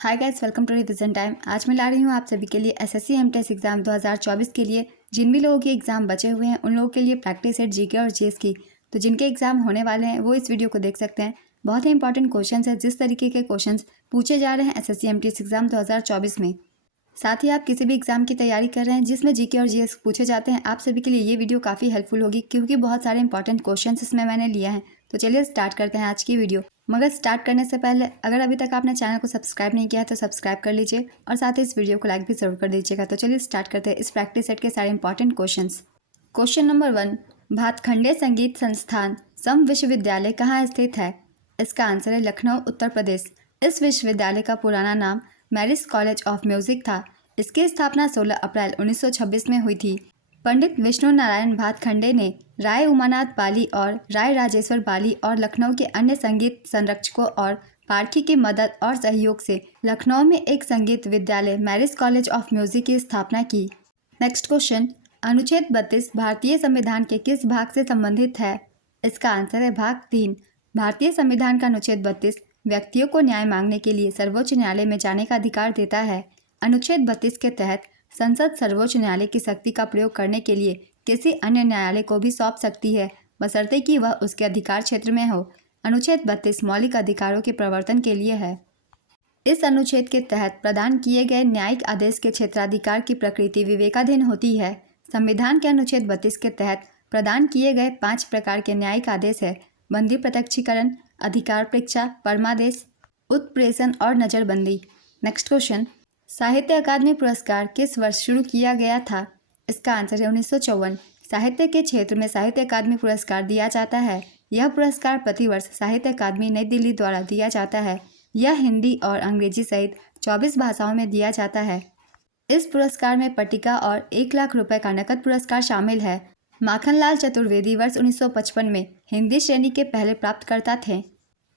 Hi guys, welcome to revision time. आज मैं ला रही हूँ आप सभी के लिए एसएससी एमटीएस एग्जाम 2024 के लिए जिन भी लोगों के एग्जाम बचे हुए हैं उन लोगों के लिए प्रैक्टिस सेट जीके और जीएस की। तो जिनके एग्जाम होने वाले हैं वो इस वीडियो को देख सकते हैं। बहुत ही इंपॉर्टेंट क्वेश्चन है, जिस तरीके के क्वेश्चन पूछे जा रहे हैं एसएससी एमटीएस एग्जाम 2024 में। साथ ही आप किसी भी एग्जाम की तैयारी कर रहे हैं जिसमें जीके और जीएस पूछे जाते हैं, आप सभी के लिए ये वीडियो काफ़ी हेल्पफुल होगी क्योंकि बहुत सारे इंपॉर्टेंट क्वेश्चन इसमें मैंने लिया है। तो चलिए स्टार्ट करते हैं आज की वीडियो। मगर स्टार्ट करने से पहले अगर अभी तक आपने चैनल को सब्सक्राइब नहीं किया है तो सब्सक्राइब कर लीजिए और साथ ही इस वीडियो को लाइक भी जरूर कर दीजिएगा। तो चलिए स्टार्ट करते हैं इस प्रैक्टिस सेट के सारे important questions. Question number 1, Bhatkhande संगीत संस्थान सम विश्वविद्यालय कहाँ स्थित है? इसका आंसर है लखनऊ, उत्तर प्रदेश। इस विश्वविद्यालय का पुराना नाम मैरिज कॉलेज ऑफ म्यूजिक था। इसकी स्थापना 16 अप्रैल 1926 में हुई थी। पंडित विष्णु नारायण भातखंडे ने राय उमानाथ बाली और राय राजेश्वर बाली और लखनऊ के अन्य संगीत संरक्षकों और पारखी की मदद और सहयोग से लखनऊ में एक संगीत विद्यालय मैरिज कॉलेज ऑफ म्यूजिक की स्थापना की। नेक्स्ट क्वेश्चन, अनुच्छेद 32 भारतीय संविधान के किस भाग से संबंधित है? इसका आंसर है भाग 3। भारतीय संविधान का अनुच्छेद 32 व्यक्तियों को न्याय मांगने के लिए सर्वोच्च न्यायालय में जाने का अधिकार देता है। अनुच्छेद 32 के तहत संसद सर्वोच्च न्यायालय की शक्ति का प्रयोग करने के लिए किसी अन्य न्यायालय को भी सौंप सकती है, बशर्ते कि वह उसके अधिकार क्षेत्र में हो। अनुच्छेद 32 मौलिक अधिकारों के प्रवर्तन के लिए है। इस अनुच्छेद के तहत प्रदान किए गए न्यायिक आदेश के क्षेत्राधिकार की प्रकृति विवेकाधीन होती है। संविधान के अनुच्छेद 32 के तहत प्रदान किए गए 5 प्रकार के न्यायिक आदेश है: बंदी प्रत्यक्षीकरण, अधिकार परीक्षा, परमादेश, उत्प्रेषण और नजरबंदी। नेक्स्ट क्वेश्चन, साहित्य अकादमी पुरस्कार किस वर्ष शुरू किया गया था? इसका आंसर है 1954। साहित्य के क्षेत्र में साहित्य अकादमी पुरस्कार दिया जाता है। यह पुरस्कार प्रतिवर्ष साहित्य अकादमी नई दिल्ली द्वारा दिया जाता है। यह हिंदी और अंग्रेजी सहित 24 भाषाओं में दिया जाता है। इस पुरस्कार में पट्टिका और 1 लाख रुपए का नकद पुरस्कार शामिल है। माखनलाल चतुर्वेदी वर्ष 1955 में हिंदी श्रेणी के पहले प्राप्तकर्ता थे।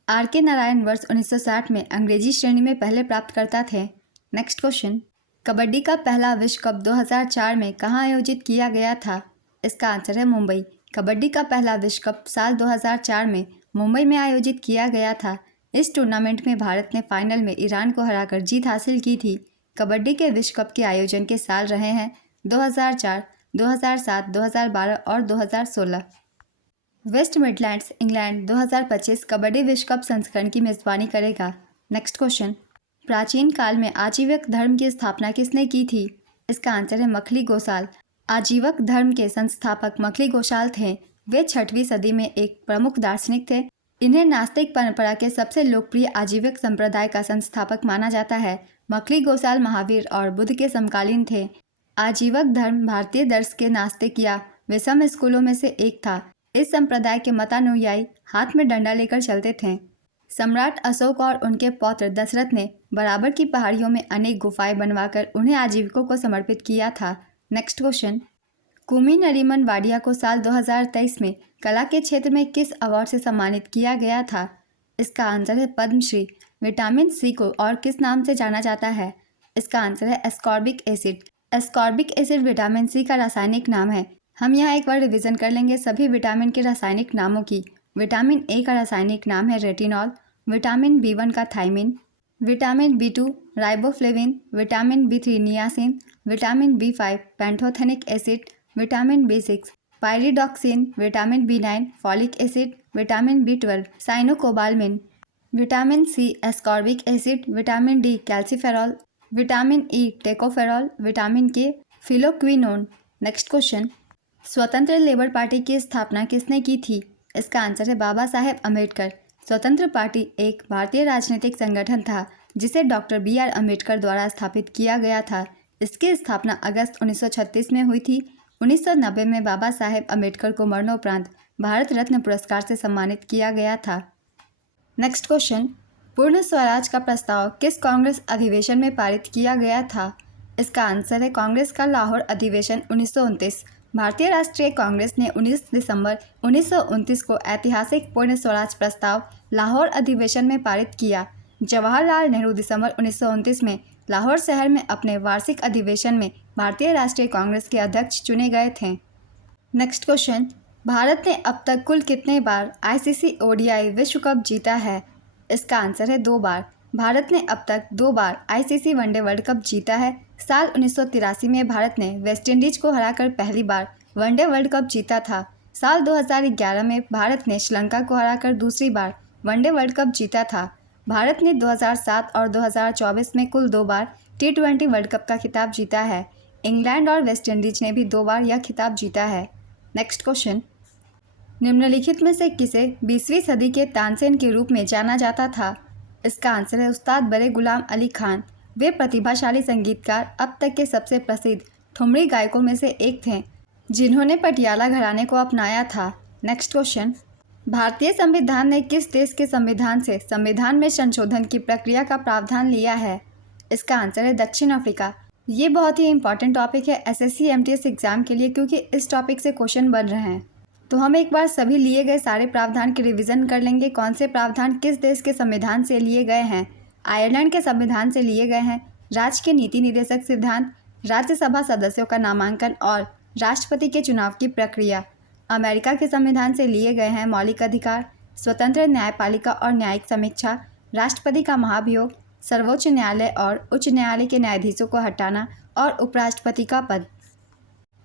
आर.के. नारायण वर्ष 1960 में अंग्रेजी श्रेणी में पहले प्राप्तकर्ता थे। नेक्स्ट क्वेश्चन, कबड्डी का पहला विश्व कप 2004 में कहाँ आयोजित किया गया था? इसका आंसर है मुंबई। कबड्डी का पहला विश्व कप साल 2004 में मुंबई में आयोजित किया गया था। इस टूर्नामेंट में भारत ने फाइनल में ईरान को हराकर जीत हासिल की थी। कबड्डी के विश्व कप के आयोजन के साल रहे हैं 2004, 2007, 2012 और 2016। वेस्ट मिडलैंड्स इंग्लैंड 2025 कबड्डी विश्व कप संस्करण की मेजबानी करेगा। नेक्स्ट क्वेश्चन, प्राचीन काल में आजीवक धर्म की स्थापना किसने की थी? इसका आंसर है मखली गोसाल। आजीवक धर्म के संस्थापक मखली गोसाल थे। वे 6वीं सदी में एक प्रमुख दार्शनिक थे। इन्हें नास्तिक परंपरा के सबसे लोकप्रिय आजीवक संप्रदाय का संस्थापक माना जाता है। मखली गोसाल महावीर और बुद्ध के समकालीन थे। आजीवक धर्म भारतीय दर्श के नास्तिक या विषम स्कूलों में से एक था। इस संप्रदाय के मतानुयायी हाथ में डंडा लेकर चलते थे। सम्राट अशोक और उनके पौत्र दशरथ ने बराबर की पहाड़ियों में अनेक गुफाएं बनवाकर उन्हें आजीविकों को समर्पित किया था। नेक्स्ट क्वेश्चन, कुमी नरीमन वाडिया को साल 2023 में कला के क्षेत्र में किस अवार्ड से सम्मानित किया गया था? इसका आंसर है पद्मश्री। विटामिन सी को और किस नाम से जाना जाता है? इसका आंसर है ascorbic acid. Ascorbic acid vitamin C का रासायनिक नाम है। हम यहाँ एक बार रिविजन कर लेंगे सभी विटामिन के रासायनिक नामों की। विटामिन ए का रासायनिक नाम है रेटिनॉल, विटामिन बी1 का thiamine, vitamin B two riboflavin, vitamin बी3 niacin, vitamin B five pantothenic acid, vitamin बी6 pyridoxine, vitamin B nine folic acid, vitamin बी12 cyanocobalamin, vitamin C ascorbic acid, vitamin D calciferol, vitamin E tocopherol, vitamin K phylloquinone. Next question, स्वतंत्र labour party की स्थापना किसने की थी? इसका आंसर है बाबा साहेब अम्बेडकर। स्वतंत्र पार्टी एक भारतीय राजनीतिक संगठन था जिसे डॉक्टर बी.आर. अम्बेडकर द्वारा स्थापित किया गया था। इसकी स्थापना अगस्त 1936 में हुई थी। 1990 में बाबा साहेब अम्बेडकर को मरणोपरांत भारत रत्न पुरस्कार से सम्मानित किया गया था। नेक्स्ट क्वेश्चन, पूर्ण स्वराज का प्रस्ताव किस कांग्रेस अधिवेशन में पारित किया गया था? इसका आंसर है कांग्रेस का लाहौर अधिवेशन 1929। भारतीय राष्ट्रीय कांग्रेस ने 19 दिसंबर 1929 को ऐतिहासिक पूर्ण स्वराज प्रस्ताव लाहौर अधिवेशन में पारित किया। जवाहरलाल नेहरू दिसंबर 1929 में लाहौर शहर में अपने वार्षिक अधिवेशन में भारतीय राष्ट्रीय कांग्रेस के अध्यक्ष चुने गए थे। नेक्स्ट क्वेश्चन, भारत ने अब तक कुल कितने बार आईसीसी ओडीआई विश्व कप जीता है? इसका आंसर है 2 बार। भारत ने अब तक 2 बार आईसीसी वनडे वर्ल्ड कप जीता है। साल 1983 में भारत ने वेस्टइंडीज को हराकर पहली बार वनडे वर्ल्ड कप जीता था। साल 2011 में भारत ने श्रीलंका को हराकर दूसरी बार वनडे वर्ल्ड कप जीता था। भारत ने 2007 और 2024 में कुल 2 बार T20 वर्ल्ड कप का खिताब जीता है। इंग्लैंड और वेस्टइंडीज ने भी 2 बार यह खिताब जीता है। नेक्स्ट क्वेश्चन, निम्नलिखित में से किसे 20वीं सदी के तानसेन के रूप में जाना जाता था? इसका आंसर है उस्ताद बड़े गुलाम अली खान। वे प्रतिभाशाली संगीतकार, अब तक के सबसे प्रसिद्ध ठुमरी गायकों में से एक थे, जिन्होंने पटियाला घराने को अपनाया था। नेक्स्ट क्वेश्चन, भारतीय संविधान ने किस देश के संविधान से संविधान में संशोधन की प्रक्रिया का प्रावधान लिया है? इसका आंसर है दक्षिण अफ्रीका। ये बहुत ही इंपॉर्टेंट टॉपिक है एसएससी एमटीएस एग्जाम के लिए, क्योंकि इस टॉपिक से क्वेश्चन बन रहे हैं। तो हम एक बार सभी लिए गए सारे प्रावधान की रिवीजन कर लेंगे। कौन से प्रावधान किस देश के संविधान से लिए गए हैं? आयरलैंड के संविधान से लिए गए हैं। राज्य के नीति निर्देशक सिद्धांत, राज्यसभा सदस्यों का नामांकन और राष्ट्रपति के चुनाव की प्रक्रिया। अमेरिका के संविधान से लिए गए हैं मौलिक अधिकार, स्वतंत्र न्यायपालिका और न्यायिक समीक्षा, राष्ट्रपति का महाभियोग, सर्वोच्च न्यायालय और उच्च न्यायालय के न्यायाधीशों को हटाना और उपराष्ट्रपति का पद।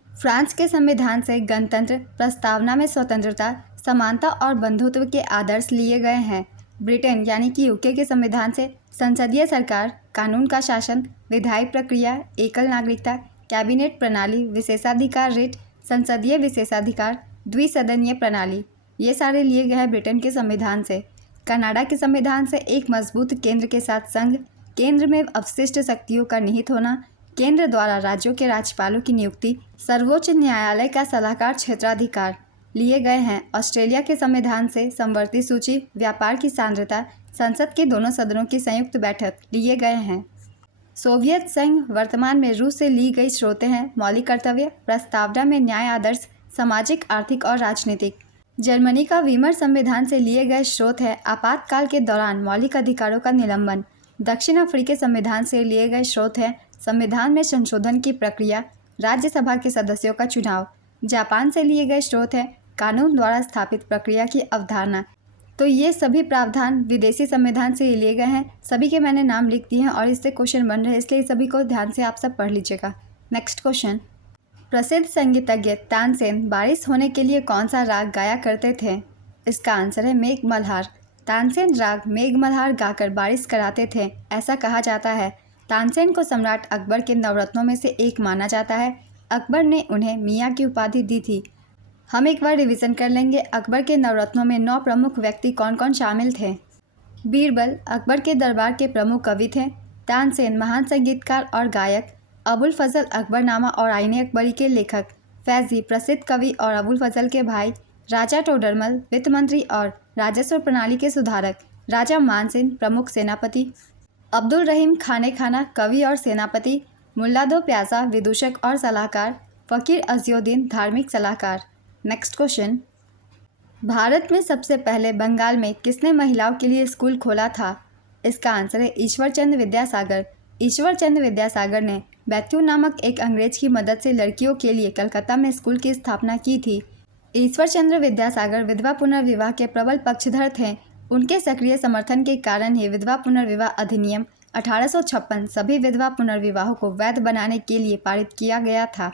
फ्रांस के संविधान से गणतंत्र, प्रस्तावना में स्वतंत्रता, समानता और बंधुत्व के आदर्श लिए गए हैं। ब्रिटेन यानी कि यूके के संविधान से संसदीय सरकार, कानून का शासन, विधायी प्रक्रिया, एकल नागरिकता, कैबिनेट प्रणाली, विशेषाधिकार रिट, संसदीय विशेषाधिकार, द्विसदनीय प्रणाली, ये सारे लिए गए हैं ब्रिटेन के संविधान से। कनाडा के संविधान से एक मजबूत केंद्र के साथ संघ, केंद्र में अवशिष्ट शक्तियों का निहित होना, केंद्र द्वारा राज्यों के राज्यपालों की नियुक्ति, सर्वोच्च न्यायालय का सलाहकार क्षेत्राधिकार लिए गए हैं। ऑस्ट्रेलिया के संविधान से समवर्ती सूची, व्यापार की सांद्रता, संसद के दोनों सदनों की संयुक्त बैठक लिए गए हैं। सोवियत संघ वर्तमान में रूस से ली गई स्रोतें हैं मौलिक कर्तव्य, प्रस्तावना में न्याय आदर्श, सामाजिक, आर्थिक और राजनीतिक। जर्मनी का वीमर संविधान से लिए गए स्रोत है आपातकाल के दौरान मौलिक अधिकारों का निलंबन। दक्षिण अफ्रीकी संविधान से लिए गए स्रोत है संविधान में संशोधन की प्रक्रिया, राज्यसभा के सदस्यों का चुनाव। जापान से लिए गए स्रोत है कानून द्वारा स्थापित प्रक्रिया की अवधारणा। तो ये सभी प्रावधान विदेशी संविधान से लिए गए हैं। सभी के मैंने नाम लिख दिए हैं और इससे क्वेश्चन बन रहे हैं, इसलिए सभी को ध्यान से आप सब पढ़ लीजिएगा। नेक्स्ट क्वेश्चन, प्रसिद्ध संगीतज्ञ तानसेन बारिश होने के लिए कौन सा राग गाया करते थे? इसका आंसर है मेघ मल्हार। तानसेन राग मेघ मल्हार गाकर बारिश कराते थे, ऐसा कहा जाता है। तानसेन को सम्राट अकबर के नवरत्नों में से एक माना जाता है। अकबर ने उन्हें मियाँ की उपाधि दी थी। हम एक बार रिवीजन कर लेंगे। अकबर के नवरत्नों में 9 प्रमुख व्यक्ति कौन कौन शामिल थे? बीरबल अकबर के दरबार के प्रमुख कवि थे। तानसेन महान संगीतकार और गायक। अबुल फजल अकबरनामा और आईने अकबरी के लेखक। फैजी प्रसिद्ध कवि और अबुल फजल के भाई। राजा टोडरमल वित्त मंत्री और राजस्व प्रणाली के सुधारक। राजा मानसिंह प्रमुख सेनापति। अब्दुल रहीम खाने खाना कवि और सेनापति। मुल्ला दो प्याजा विदूषक और सलाहकार। फ़कीर अज़ियुद्दीन धार्मिक सलाहकार। नेक्स्ट क्वेश्चन, भारत में सबसे पहले बंगाल में किसने महिलाओं के लिए स्कूल खोला था? इसका आंसर है ईश्वर चंद्र विद्यासागर। ईश्वर चंद्र विद्यासागर ने बैथ्यू नामक एक अंग्रेज की मदद से लड़कियों के लिए कलकत्ता में स्कूल की स्थापना की थी। ईश्वर चंद्र विद्यासागर विधवा पुनर्विवाह के प्रबल पक्षधर थे। उनके सक्रिय समर्थन के कारण ही विधवा पुनर्विवाह अधिनियम 1856 सभी विधवा पुनर्विवाहों को वैध बनाने के लिए पारित किया गया था।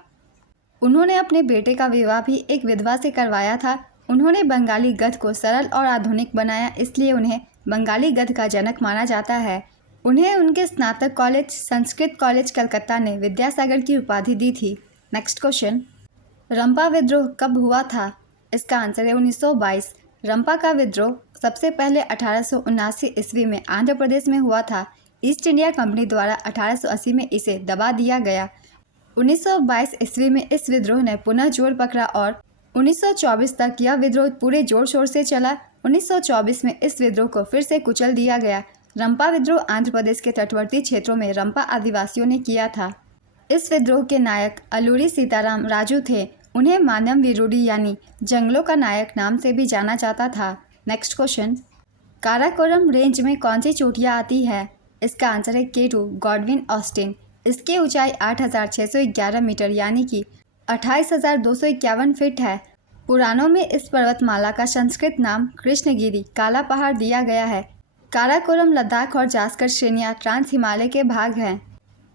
उन्होंने अपने बेटे का विवाह भी एक विधवा से करवाया था। उन्होंने बंगाली गद्य को सरल और आधुनिक बनाया, इसलिए उन्हें बंगाली गद्य का जनक माना जाता है। उन्हें उनके स्नातक कॉलेज संस्कृत कॉलेज कलकत्ता ने विद्यासागर की उपाधि दी थी। नेक्स्ट क्वेश्चन, रंपा विद्रोह कब हुआ था? इसका आंसर है 1922। रंपा का विद्रोह सबसे पहले 1879 ईस्वी में आंध्र प्रदेश में हुआ था। ईस्ट इंडिया कंपनी द्वारा 1880 में इसे दबा दिया गया। 1922 ईस्वी में इस विद्रोह ने पुनः जोर पकड़ा और 1924 तक यह विद्रोह पूरे जोर शोर से चला। 1924 में इस विद्रोह को फिर से कुचल दिया गया। रंपा विद्रोह आंध्र प्रदेश के तटवर्ती क्षेत्रों में रंपा आदिवासियों ने किया था। इस विद्रोह के नायक अलूरी सीताराम राजू थे। उन्हें मानव विरोधी यानी जंगलों का नायक नाम से भी जाना जाता था। नेक्स्ट क्वेश्चन, काराकोरम रेंज में कौन सी चोटियाँ आती है? इसका आंसर है K2 गॉडविन ऑस्टिन। इसकी ऊंचाई 8611 मीटर यानी कि 28,251 फीट है। पुराणों में इस पर्वतमाला का संस्कृत नाम कृष्णगिरी काला पहाड़ दिया गया है। काराकोरम लद्दाख और जास्कर श्रेणियाँ ट्रांस हिमालय के भाग हैं।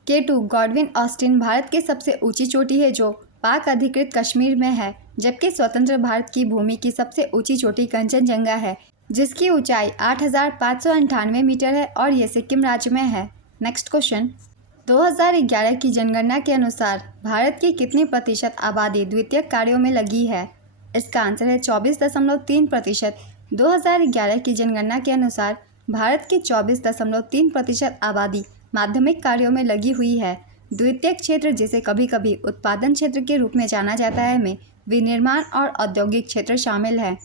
K2 गॉडविन ऑस्टिन भारत की सबसे ऊंची चोटी है जो पाक अधिकृत कश्मीर में है, जबकि स्वतंत्र भारत की भूमि की सबसे ऊंची चोटी कंचनजंगा है जिसकी ऊंचाई 8,598 मीटर है और ये सिक्किम राज्य में है। नेक्स्ट क्वेश्चन, 2011 की जनगणना के अनुसार भारत की कितनी प्रतिशत आबादी द्वितीयक कार्यों में लगी है? इसका आंसर है 24.3%। 2011 की जनगणना के अनुसार भारत की 24.3% आबादी माध्यमिक कार्यों में लगी हुई है। द्वितीयक क्षेत्र, जिसे कभी कभी उत्पादन क्षेत्र के रूप में जाना जाता है, में विनिर्माण और औद्योगिक क्षेत्र शामिल है।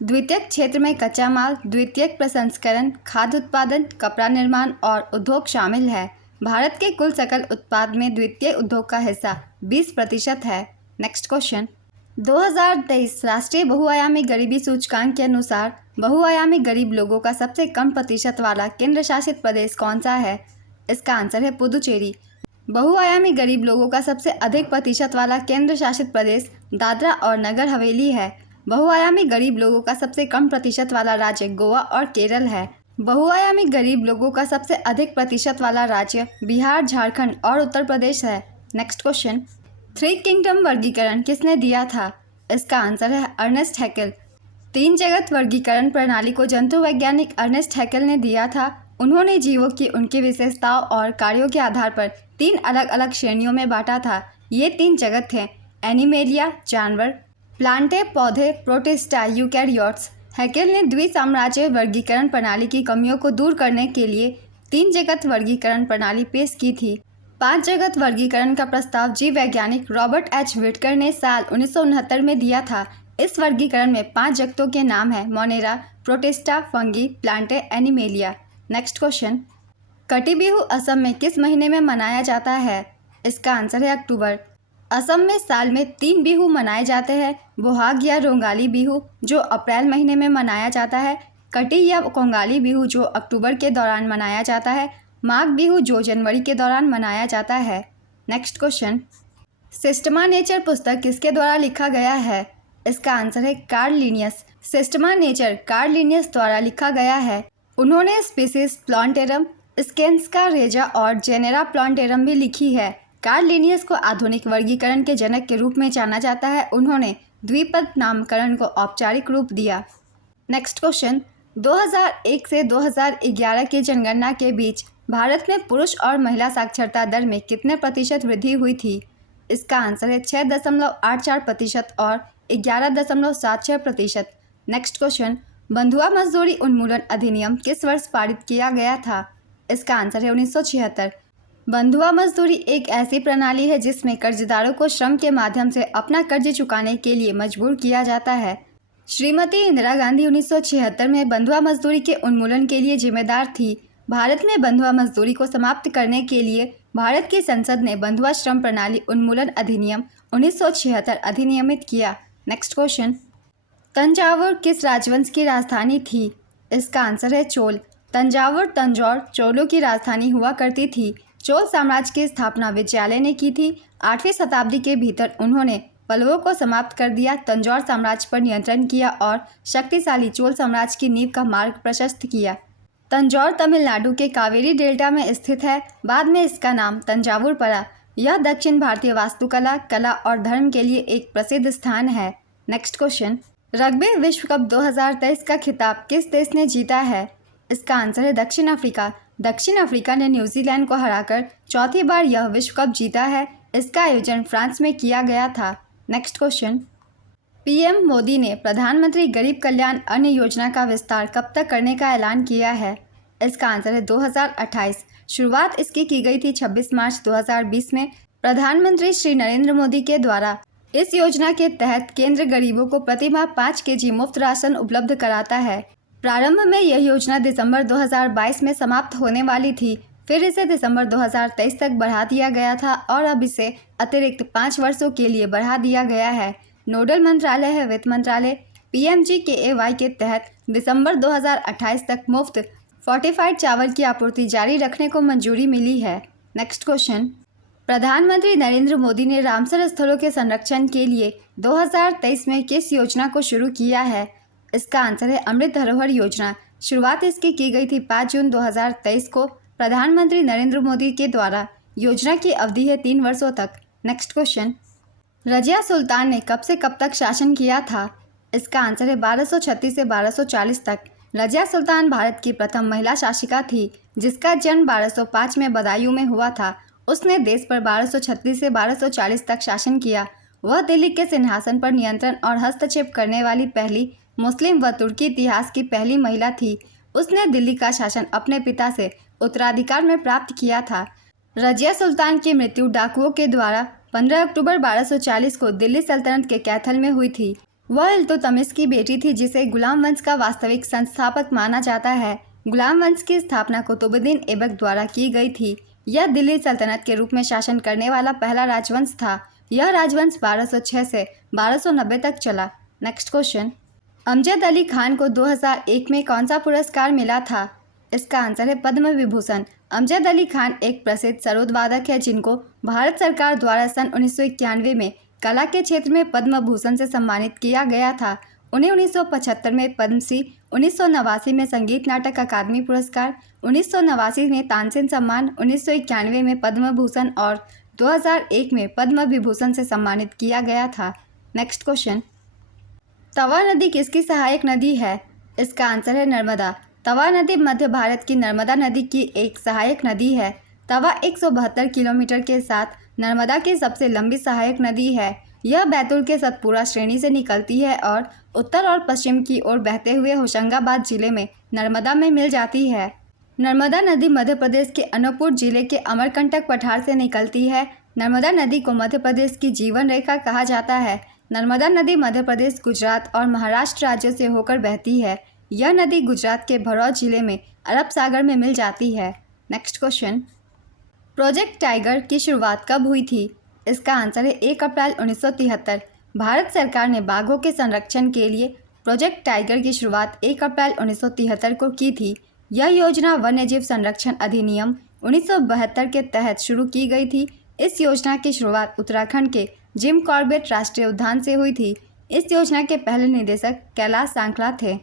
द्वितीयक क्षेत्र में कच्चा माल, द्वितीयक प्रसंस्करण, खाद्य उत्पादन, कपड़ा निर्माण और उद्योग शामिल है। भारत के कुल सकल उत्पाद में द्वितीय उद्योग का हिस्सा 20% है। नेक्स्ट क्वेश्चन, 2023 राष्ट्रीय बहुआयामी गरीबी सूचकांक के अनुसार बहुआयामी गरीब लोगों का सबसे कम प्रतिशत वाला केंद्र शासित प्रदेश कौन सा है? इसका आंसर है पुदुचेरी। बहुआयामी गरीब लोगों का सबसे अधिक प्रतिशत वाला केंद्र शासित प्रदेश दादरा और नगर हवेली है। बहुआयामी गरीब लोगों का सबसे कम प्रतिशत वाला राज्य गोवा और केरल है। बहुआयामी गरीब लोगों का सबसे अधिक प्रतिशत वाला राज्य बिहार, झारखंड और उत्तर प्रदेश है। नेक्स्ट क्वेश्चन, 3 किंगडम वर्गीकरण किसने दिया था? इसका आंसर है अर्नेस्ट हैकेल। 3 जगत वर्गीकरण प्रणाली को जंतु वैज्ञानिक अर्नेस्ट हैकेल ने दिया था। उन्होंने जीवों की उनकी विशेषताओं और कार्यों के आधार पर 3 अलग अलग श्रेणियों में बांटा था। ये 3 जगत थे: एनिमेलिया जानवर, प्लांटे पौधे, प्रोटिस्टा यूकैरियोट्स। हैकेल ने द्विसाम्राज्य वर्गीकरण प्रणाली की कमियों को दूर करने के लिए 3 जगत वर्गीकरण प्रणाली पेश की थी। 5 जगत वर्गीकरण का प्रस्ताव जीव वैज्ञानिक रॉबर्ट एच व्हिटकर ने साल 1969 में दिया था। इस वर्गीकरण में 5 जगतों के नाम हैं: Monera, protista, fungi, Plantae, animalia. Next question, कटी बिहू असम में किस महीने में मनाया जाता है? इसका आंसर है अक्टूबर। असम में साल में 3 बिहू मनाए जाते हैं: बोहाग या रोंगाली बिहू जो अप्रैल महीने में मनाया जाता है, कटी या कोंगाली बिहू जो अक्टूबर के दौरान मनाया जाता है, माघ बिहू जो जनवरी के दौरान मनाया जाता है। नेक्स्ट क्वेश्चन, सिस्टमा नेचर पुस्तक किसके द्वारा लिखा गया है? इसका आंसर है Karl Linnaeus. Systema nature Karl Linnaeus द्वारा लिखा गया है। उन्होंने स्पीसीज प्लांटेरम, स्केंस्का रेजा और जेनेरा प्लांटेरम भी लिखी है। कार्ल लिनियस को आधुनिक वर्गीकरण के जनक के रूप में जाना जाता है। उन्होंने द्विपद नामकरण को औपचारिक रूप दिया। नेक्स्ट क्वेश्चन, 2001 से 2011 की जनगणना के बीच भारत में पुरुष और महिला साक्षरता दर में कितने प्रतिशत वृद्धि हुई थी? इसका आंसर है 6.84% और 11.76%। नेक्स्ट क्वेश्चन, बंधुआ मजदूरी उन्मूलन अधिनियम किस वर्ष पारित किया गया था? इसका आंसर है 1976। बंधुआ मजदूरी एक ऐसी प्रणाली है जिसमें कर्जदारों को श्रम के माध्यम से अपना कर्ज चुकाने के लिए मजबूर किया जाता है। श्रीमती इंदिरा गांधी 1976 में बंधुआ मजदूरी के उन्मूलन के लिए जिम्मेदार थी। भारत में बंधुआ मजदूरी को समाप्त करने के लिए भारत की संसद ने बंधुआ श्रम प्रणाली उन्मूलन अधिनियम 1976 अधिनियमित किया। नेक्स्ट क्वेश्चन, तंजावुर किस राजवंश की राजधानी थी? इसका आंसर है चोल। तंजावुर तंजौर चोलों की राजधानी हुआ करती थी। चोल साम्राज्य की स्थापना विजयालय ने की थी। 8वीं शताब्दी के भीतर उन्होंने पल्लवों को समाप्त कर दिया, तंजौर साम्राज्य पर नियंत्रण किया और शक्तिशाली चोल साम्राज्य की नींव का मार्ग प्रशस्त किया। तंजौर तमिलनाडु के कावेरी डेल्टा में स्थित है। बाद में इसका नाम तंजावुर पड़ा। यह दक्षिण भारतीय वास्तुकला, कला और धर्म के लिए एक प्रसिद्ध स्थान है। नेक्स्ट क्वेश्चन, रग्बी विश्व कप 2023 का खिताब किस देश ने जीता है? इसका आंसर है दक्षिण अफ्रीका। दक्षिण अफ्रीका ने न्यूजीलैंड को हराकर चौथी बार यह विश्व कप जीता है। इसका आयोजन फ्रांस में किया गया था। नेक्स्ट क्वेश्चन, पीएम मोदी ने प्रधानमंत्री गरीब कल्याण अन्न योजना का विस्तार कब तक करने का ऐलान किया है? इसका आंसर है 2028। शुरुआत इसकी की गई थी 26 मार्च 2020 में। प्रधानमंत्री श्री नरेंद्र मोदी के द्वारा इस योजना के तहत केंद्र गरीबों को प्रति माह 5 केजी मुफ्त राशन उपलब्ध कराता है। प्रारंभ में यह योजना दिसंबर 2022 में समाप्त होने वाली थी, फिर इसे दिसंबर 2023 तक बढ़ा दिया गया था और अब इसे अतिरिक्त 5 वर्षों के लिए बढ़ा दिया गया है। नोडल मंत्रालय है वित्त मंत्रालय। PMGKAY के तहत दिसंबर 2028 तक मुफ्त फोर्टिफाइड चावल की आपूर्ति जारी रखने को मंजूरी मिली है। नेक्स्ट क्वेश्चन, प्रधानमंत्री नरेंद्र मोदी ने रामसर स्थलों के संरक्षण के लिए 2023 में किस योजना को शुरू किया है? इसका आंसर है अमृत धरोहर योजना, शुरुआत इसकी की गई थी 5 जून 2023 को। प्रधानमंत्री नरेंद्र मोदी के द्वारा। योजना की अवधि है 3 वर्षों तक। नेक्स्ट क्वेश्चन, रजिया सुल्तान ने कब से कब तक शासन किया था? इसका आंसर है 1236 से 1240 तक। रजिया सुल्तान भारत की प्रथम महिला शासिका थी जिसका जन्म 1205 में बदायूं में हुआ था। उसने देश पर 1236 से 1240 तक शासन किया। वह दिल्ली के सिंहासन पर नियंत्रण और हस्तक्षेप करने वाली पहली मुस्लिम व तुर्की इतिहास की पहली महिला थी। उसने दिल्ली का शासन अपने पिता से उत्तराधिकार में प्राप्त किया था। रजिया सुल्तान की मृत्यु डाकुओं के द्वारा 15 अक्टूबर 1240 को दिल्ली सल्तनत के कैथल में हुई थी। वह इल्तुतमिश की बेटी थी जिसे गुलाम वंश का वास्तविक संस्थापक माना जाता है। गुलाम वंश की स्थापना कुतुबुद्दीन ऐबक द्वारा की गई थी। यह दिल्ली सल्तनत के रूप में शासन करने वाला पहला राजवंश था। यह राजवंश 1206 से 1290 तक चला। नेक्स्ट क्वेश्चन, अमजद अली खान को 2001 में कौन सा पुरस्कार मिला था? इसका आंसर है पद्म विभूषण। अमजद अली खान एक प्रसिद्ध सरोद वादक है जिनको भारत सरकार द्वारा सन 1991 में कला के क्षेत्र में पद्म भूषण से सम्मानित किया गया था। उन्हें 1975 में पद्मश्री, 1989 में संगीत नाटक अकादमी पुरस्कार, 1989 में तानसेन सम्मान, 1991 में पद्म भूषण और 2001 में पद्म विभूषण से सम्मानित किया गया था। नेक्स्ट क्वेश्चन, तवा नदी किसकी सहायक नदी है? इसका आंसर है नर्मदा। तवा नदी मध्य भारत की नर्मदा नदी की एक सहायक नदी है। तवा 172 किलोमीटर के साथ नर्मदा की सबसे लंबी सहायक नदी है। यह बैतूल के सतपुरा श्रेणी से निकलती है और उत्तर और पश्चिम की ओर बहते हुए होशंगाबाद जिले में नर्मदा में मिल जाती है। नर्मदा नदी मध्य प्रदेश के अनूपपुर जिले के अमरकंटक पठार से निकलती है। नर्मदा नदी को मध्य प्रदेश की जीवन रेखा कहा जाता है। नर्मदा नदी मध्य प्रदेश, गुजरात और महाराष्ट्र राज्यों से होकर बहती है। यह नदी गुजरात के भरौच जिले में अरब सागर में मिल जाती है। नेक्स्ट क्वेश्चन, प्रोजेक्ट टाइगर की शुरुआत कब हुई थी? इसका आंसर है 1 अप्रैल 1973। भारत सरकार ने बाघों के संरक्षण के लिए प्रोजेक्ट टाइगर की शुरुआत 1 अप्रैल 1973 को की थी। यह योजना वन्यजीव संरक्षण अधिनियम 1972 के तहत शुरू की गई थी। इस योजना की शुरुआत उत्तराखंड के जिम कॉर्बेट राष्ट्रीय उद्यान से हुई थी। इस योजना के पहले निदेशक कैलाश सांकला थे।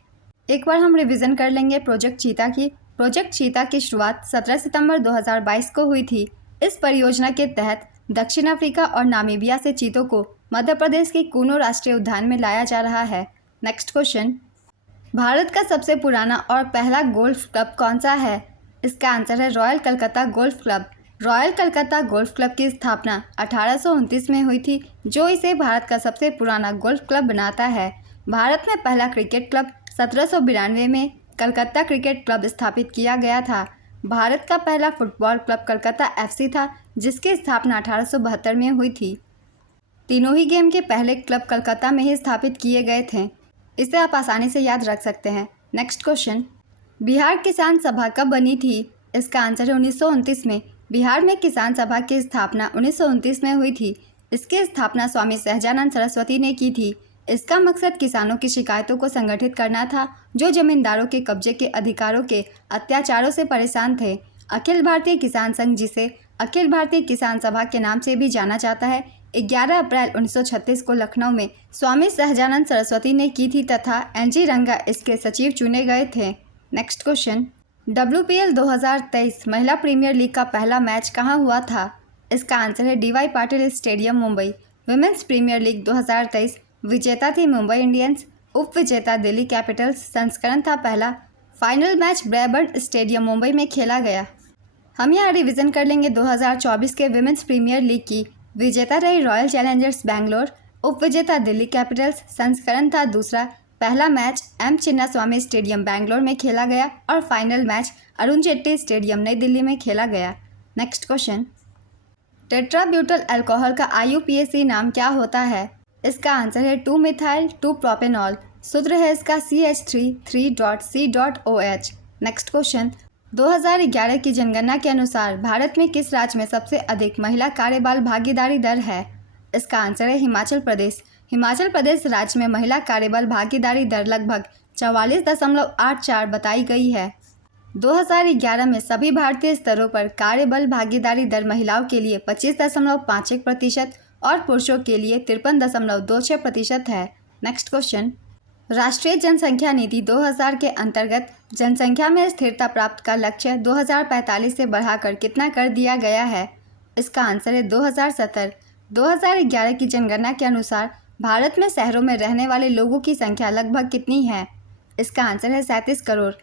एक बार हम रिवीजन कर लेंगे प्रोजेक्ट चीता की। प्रोजेक्ट चीता की शुरुआत 17 सितंबर 2022 को हुई थी। इस परियोजना के तहत दक्षिण अफ्रीका और नामीबिया से चीतों को मध्य प्रदेश के कूनो राष्ट्रीय उद्यान में लाया जा रहा है। नेक्स्ट क्वेश्चन, भारत का सबसे पुराना और पहला गोल्फ क्लब कौन सा है? इसका आंसर है royal Calcutta golf club. Royal Calcutta golf club की स्थापना 1829 में हुई थी, जो इसे भारत का सबसे पुराना गोल्फ क्लब बनाता है। भारत में पहला क्रिकेट क्लब 1792 में कलकत्ता क्रिकेट क्लब स्थापित किया गया था। भारत का पहला फुटबॉल क्लब कलकत्ता एफसी था, जिसकी स्थापना 1872 में हुई थी। तीनों ही गेम के पहले क्लब कलकत्ता में ही स्थापित किए गए थे। इसे आप आसानी से याद रख सकते हैं। नेक्स्ट क्वेश्चन, बिहार किसान सभा कब बनी थी? इसका आंसर है 1929 में। बिहार में किसान सभा की स्थापना 1929 में हुई थी। इसकी स्थापना स्वामी सहजानंद सरस्वती ने की थी। इसका मकसद किसानों की शिकायतों को संगठित करना था, जो जमींदारों के कब्जे के अधिकारों के अत्याचारों से परेशान थे। अखिल भारतीय किसान संघ, जिसे अखिल भारतीय किसान सभा के नाम से भी जाना जाता है, 11 अप्रैल 1936 को लखनऊ में स्वामी सहजानंद सरस्वती ने की थी तथा एनजी रंगा इसके सचिव चुने गए थे। नेक्स्ट क्वेश्चन, WPL 2023 महिला प्रीमियर लीग का पहला मैच कहाँ हुआ था? इसका आंसर है DY Patil stadium, Mumbai. Women's premier league 2023 विजेता थी मुंबई इंडियंस, उप विजेता दिल्ली कैपिटल्स। संस्करण था पहला। फाइनल मैच ब्रैबर्न स्टेडियम, मुंबई में खेला गया। हम यहाँ रिवीजन कर लेंगे 2024 के विमेंस प्रीमियर लीग की। विजेता रही रॉयल चैलेंजर्स बैंगलोर, उप विजेता दिल्ली कैपिटल्स। संस्करण था दूसरा। पहला match M Chinnaswamy stadium Bangalore में खेला गया और final match Arun Jaitley stadium नई दिल्ली में खेला गया। नेक्स्ट क्वेश्चन, टेट्राब्यूटल अल्कोहल का IUPAC नाम क्या होता है? इसका आंसर है 2-methyl-2-propanol। सूत्र है इसका CH3 3.C.OH। नेक्स्ट क्वेश्चन, 2011 की जनगणना के अनुसार भारत में किस राज्य में सबसे अधिक महिला कार्यबल भागीदारी दर है? इसका आंसर है हिमाचल प्रदेश। हिमाचल प्रदेश राज्य में महिला कार्यबल भागीदारी दर लगभग 44.84 बताई गई है। 2011 में सभी भारतीय स्तरों पर कार्यबल भागीदारी दर महिलाओं के लिए 25.51% और पुरुषों के लिए 53.26% है। नेक्स्ट क्वेश्चन, राष्ट्रीय जनसंख्या नीति 2000 के अंतर्गत जनसंख्या में स्थिरता प्राप्त का लक्ष्य 2045 से बढ़ाकर कितना कर दिया गया है? इसका आंसर है 2070। 2011 की जनगणना के अनुसार भारत में शहरों में रहने वाले लोगों की संख्या लगभग कितनी है? इसका आंसर है 37 करोड़।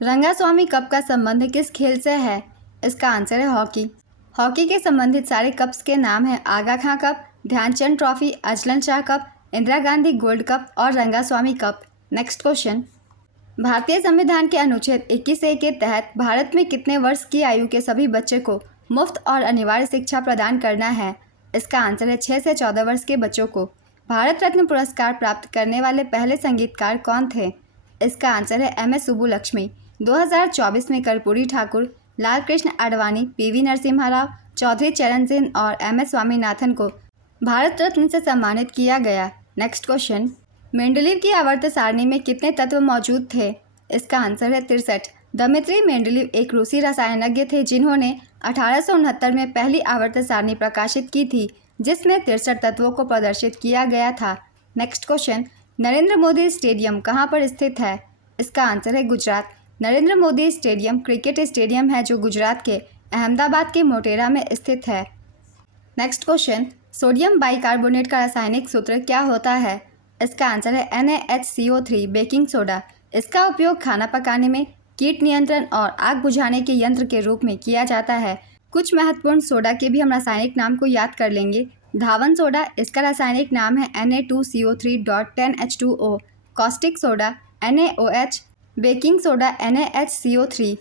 रंगास्वामी कप का संबंध किस खेल से है? इसका आंसर है हॉकी। हॉकी के संबंधित सारे कप्स के नाम हैं Aga Khan cup, Dhyanchand trophy, Azlan Shah cup, Indira Gandhi gold cup और रंगास्वामी कप। नेक्स्ट क्वेश्चन, भारतीय संविधान के अनुच्छेद 21A के तहत भारत में कितने वर्ष की आयु के सभी बच्चे को मुफ्त और अनिवार्य शिक्षा प्रदान करना है? इसका आंसर है 6 से 14 वर्ष के बच्चों को। भारत रत्न पुरस्कार प्राप्त करने वाले पहले संगीतकार कौन थे? इसका आंसर है MS सुब्बुलक्ष्मी। 2024 में कर्पूरी ठाकुर, लाल कृष्ण आडवाणी, PV नरसिम्हा राव, चौधरी चरण सिंह और MS स्वामीनाथन को भारत रत्न से सम्मानित किया गया। नेक्स्ट क्वेश्चन, मेंडलीव की आवर्त सारणी में कितने तत्व मौजूद थे? इसका आंसर है 63। दमित्री मेंडलीव एक रूसी रसायनज्ञ थे जिन्होंने 1869 में पहली आवर्त सारणी प्रकाशित की थी जिसमें 63 तत्वों को प्रदर्शित किया गया था। Next question, Narendra Modi stadium कहाँ पर स्थित है? इसका आंसर है Gujarat. Narendra Modi stadium cricket stadium है जो गुजरात के अहमदाबाद के मोटेरा में स्थित है। नेक्स्ट क्वेश्चन, सोडियम बाइकार्बोनेट का रासायनिक सूत्र क्या होता है? इसका आंसर है NaHCO3 बेकिंग सोडा। इसका उपयोग खाना पकाने में, कीट नियंत्रण और आग बुझाने के यंत्र के रूप में किया जाता है। कुछ महत्वपूर्ण सोडा के भी हम रासायनिक नाम को याद कर लेंगे। धावन सोडा, इसका रासायनिक नाम है Na2CO3.10H2O। Caustic soda NaOH, baking soda NaHCO3,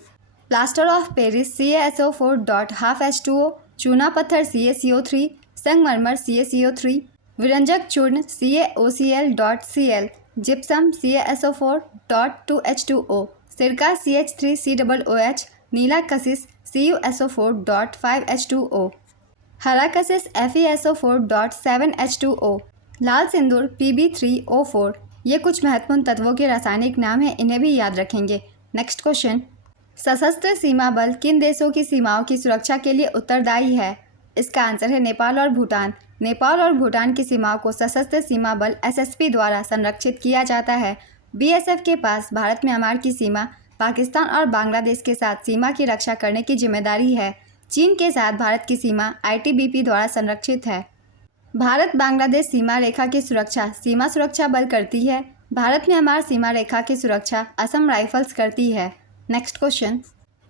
plaster of Paris CaSO4.12H2O, चूना पत्थर CaCO3, संगमरमर CaCO3, विरंजक चूर्ण CaOCl.Cl, जिप्सम CaSO4.2H2O, सिरका CH3COOH, नीला कशिश CuSO4.5H2O, हरा कशिश FeSO4.7H2O, लाल सिंदूर Pb3O4। ये कुछ महत्वपूर्ण तत्वों के रासायनिक नाम हैं, इन्हें भी याद रखेंगे। नेक्स्ट क्वेश्चन, सशस्त्र सीमा बल किन देशों की सीमाओं की सुरक्षा के लिए उत्तरदायी है? इसका आंसर है नेपाल और भूटान। नेपाल और भूटान की सीमाओं को सशस्त्र सीमा बल SSB द्वारा संरक्षित किया जाता है। BSF के पास भारत म्यांमार की सीमा, पाकिस्तान और बांग्लादेश के साथ सीमा की रक्षा करने की जिम्मेदारी है। चीन के साथ भारत की सीमा ITBP द्वारा संरक्षित है। भारत बांग्लादेश सीमा रेखा की सुरक्षा सीमा सुरक्षा बल करती है। भारत म्यांमार सीमा रेखा की सुरक्षा असम राइफल्स करती है। नेक्स्ट क्वेश्चन,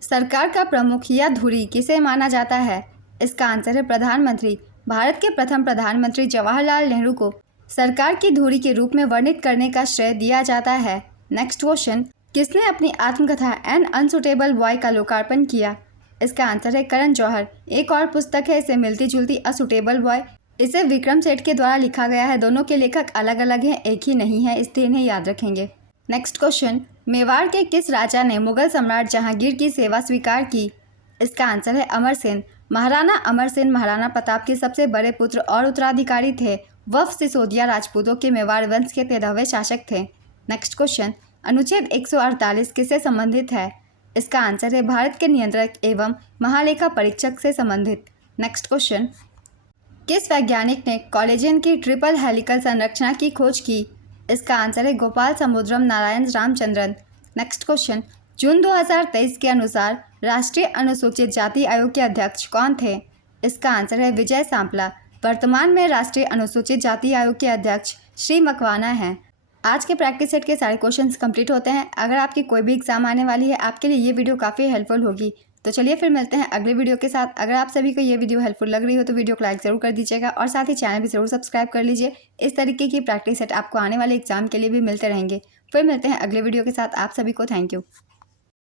सरकार का प्रमुख या धुरी किसे माना जाता है? इसका आंसर है प्रधानमंत्री। भारत के प्रथम प्रधानमंत्री जवाहरलाल नेहरू को सरकार की धुरी के रूप में वर्णित करने का श्रेय दिया जाता है। नेक्स्ट क्वेश्चन, किसने अपनी आत्मकथा एन अनसुटेबल बॉय का लोकार्पण किया? इसका आंसर है करण जौहर। एक और पुस्तक है इसे मिलती जुलती अ सुटेबल बॉय, इसे विक्रम सेठ के द्वारा लिखा गया है। दोनों के लेखक अलग अलग हैं, एक ही नहीं है, इसलिए इन्हें याद रखेंगे। नेक्स्ट क्वेश्चन, मेवाड़ के किस राजा ने मुगल सम्राट जहांगीर की सेवा स्वीकार की? इसका आंसर है अमर सेन। महाराणा अमर सेन महाराणा प्रताप के सबसे बड़े पुत्र और उत्तराधिकारी थे। वह सिसोदिया राजपूतों के मेवाड़ वंश के 13वें शासक थे। नेक्स्ट क्वेश्चन, अनुच्छेद 148 किससे संबंधित है? इसका आंसर है भारत के नियंत्रक एवं महालेखा परीक्षक से संबंधित। नेक्स्ट क्वेश्चन, किस वैज्ञानिक ने कोलेजन की ट्रिपल हेलिकल संरचना की खोज की? इसका आंसर है गोपाल समुद्रम नारायण रामचंद्रन। नेक्स्ट क्वेश्चन, जून 2023 के अनुसार राष्ट्रीय अनुसूचित जाति आयोग के अध्यक्ष कौन थे? इसका आंसर है विजय सांपला। वर्तमान में राष्ट्रीय अनुसूचित जाति आयोग के अध्यक्ष श्री मकवाना हैं। आज के प्रैक्टिस सेट के सारे क्वेश्चंस कंप्लीट होते हैं। अगर आपकी कोई भी एग्जाम आने वाली है, आपके लिए ये वीडियो काफ़ी हेल्पफुल होगी। तो चलिए फिर मिलते हैं अगले वीडियो के साथ। अगर आप सभी को ये वीडियो हेल्पफुल लग रही हो तो वीडियो को लाइक ज़रूर कर दीजिएगा और साथ ही चैनल भी ज़रूर सब्सक्राइब कर लीजिए। इस तरीके की प्रैक्टिस सेट आपको आने वाले एग्जाम के लिए भी मिलते रहेंगे। फिर मिलते हैं अगले वीडियो के साथ। आप सभी को थैंक यू।